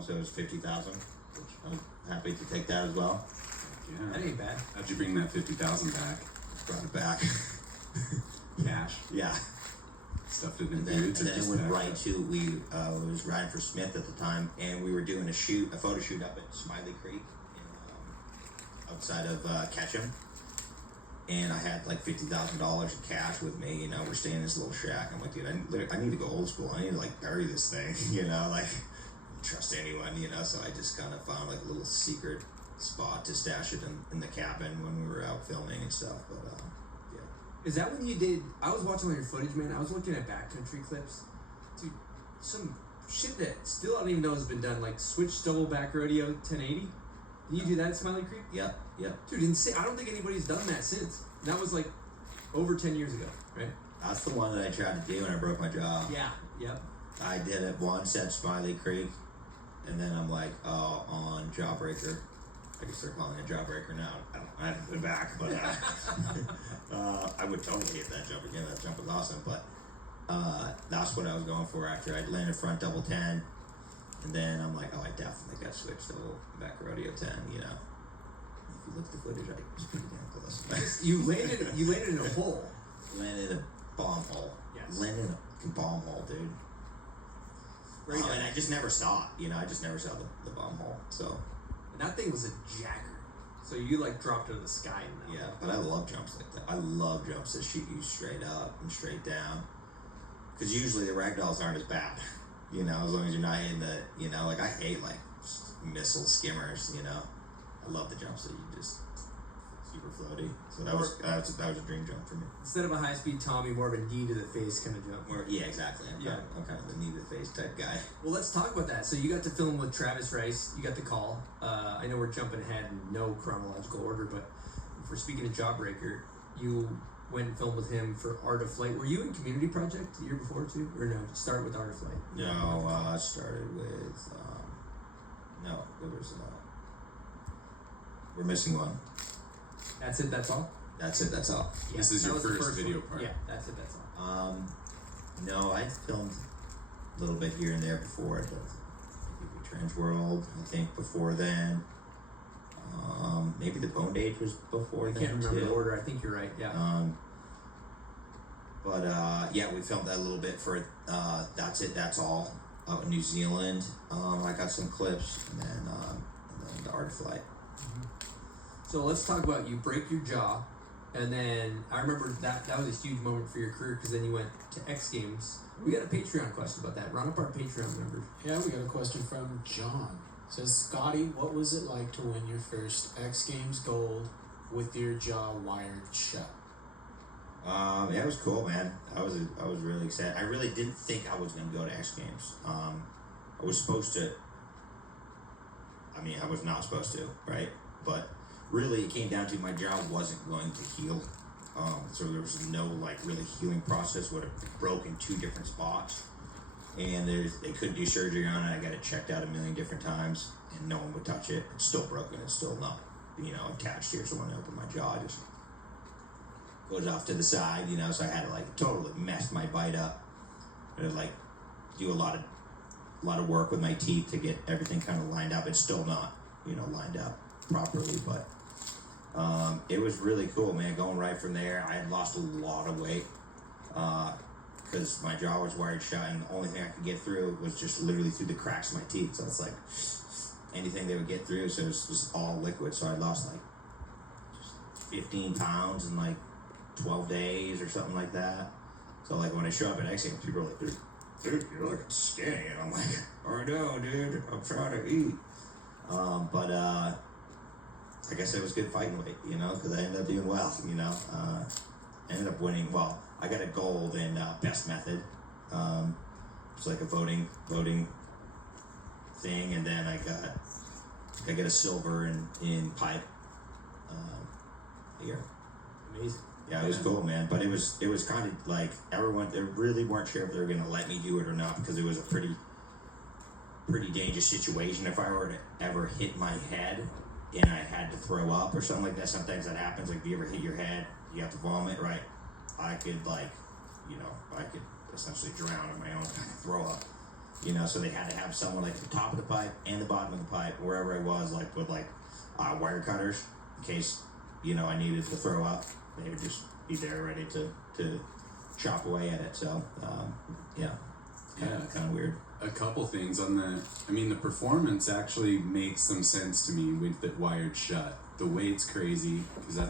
film, so it was 50,000, which I'm happy to take that as well. Yeah. That ain't bad. How'd you bring that 50,000 back? Brought it back. Cash. Yeah. Stuffed it in And then boots. it went right to, we was riding for Smith at the time, and we were doing a photo shoot up at Smiley Creek, outside of Ketchum. And I had like $50,000 in cash with me, we're staying in this little shack. I'm like, dude, I need to go old school. I need to like bury this thing, like, don't trust anyone, so I just kind of found like a little secret spot to stash it in the cabin when we were out filming and stuff, but yeah. Is that when you did, I was watching all your footage, man, I was looking at backcountry clips, dude, some shit that still I don't even know has been done, like switch double back rodeo 1080. Did you do that at Smiley Creek? Yep. Dude, insane. I don't think anybody's done that since. That was like over 10 years ago, right? That's the one that I tried to do and I broke my jaw. Yeah, yep. I did it once at Smiley Creek, and then I'm like, oh, on Jawbreaker. I guess they're calling it Jawbreaker now. I haven't been back, but I would totally hit that jump again. That jump was awesome, but that's what I was going for after I landed front double 10. And then I'm like, oh, I definitely got switched to back rodeo 10, If you look at the footage, I was pretty damn close. You landed in a hole. Landed in a bomb hole. Yes. Landed in a bomb hole, dude. Right. And I just never saw it, I just never saw the bomb hole, so. And that thing was a jacker. So you like dropped out of the sky in that. Yeah, but I love jumps like that. I love jumps that shoot you straight up and straight down. Because usually the ragdolls aren't as bad. As long as you're not hitting the, like I hate like missile skimmers, I love the jumps that you just super floaty. So that was a dream jump for me. Instead of a high-speed Tommy, more of a knee to the face kind of jump. Yeah, exactly. I'm kind of the knee to the face type guy. Well, let's talk about that. So you got to film with Travis Rice. You got the call. I know we're jumping ahead in no chronological order, but if we're speaking of Jawbreaker, you went and filmed with him for Art of Flight. Were you in Community Project the year before too? Or no, start with Art of Flight? No, I started with, no, there was, we're missing one. That's it, that's all? That's it, that's all. Yeah, this is your first video one. part. Yeah, that's it, that's all. No, I filmed a little bit here and there before. Maybe Trans World, I think before then. Maybe the Bone Age was before then. I can't remember too. the order. I think you're right. Yeah. Yeah, we filmed that a little bit for That's It, That's All out in New Zealand. I got some clips, and then the Art of Flight. Mm-hmm. So let's talk about you break your jaw, and then I remember that was a huge moment for your career because then you went to X Games. We got a Patreon question about that. Run up our Patreon members. Yeah, we got a question from John. It says, Scotty, what was it like to win your first X Games gold with your jaw wired shut? Yeah, it was cool, man. I was really excited. I really didn't think I was going to go to X Games. I was supposed to. I was not supposed to, right? But really, it came down to my jaw wasn't going to heal. So there was no really healing process. Would have broken 2 different spots. And they couldn't do surgery on it. I got it checked out a million different times, and no one would touch it. It's still broken. It's still not, attached here. So when I open my jaw, it just goes off to the side, So I had to totally mess my bite up. I had to do a lot of work with my teeth to get everything kind of lined up. It's still not, lined up properly, but it was really cool, man. Going right from there, I had lost a lot of weight. Because my jaw was wired shut, and the only thing I could get through was just literally through the cracks of my teeth. So it's anything they would get through. So it was just all liquid. So I lost just 15 pounds in 12 days or something like that. So when I show up at X Games, people are like, dude, you're looking skinny. And I'm like, I know, dude. I'm trying to eat. But I guess it was good fighting weight, because I ended up doing well, I ended up winning. Well, I got a gold in best method. It's like a voting thing, and then I got a silver in pipe here. Amazing. Yeah, it was cool, man. But it was kind of everyone, they really weren't sure if they were gonna let me do it or not, because it was a pretty dangerous situation. If I were to ever hit my head and I had to throw up or something like that, sometimes that happens. If you ever hit your head, you have to vomit, right? I could I could essentially drown in my own kind of throw up. You know, so they had to have someone like the top of the pipe and the bottom of the pipe, wherever I was, like with like wire cutters, in case, you know, I needed to throw up. They would just be there ready to chop away at it. So, yeah, kind of weird. A couple things on the performance actually makes some sense to me with it wired shut. The weight's crazy because that's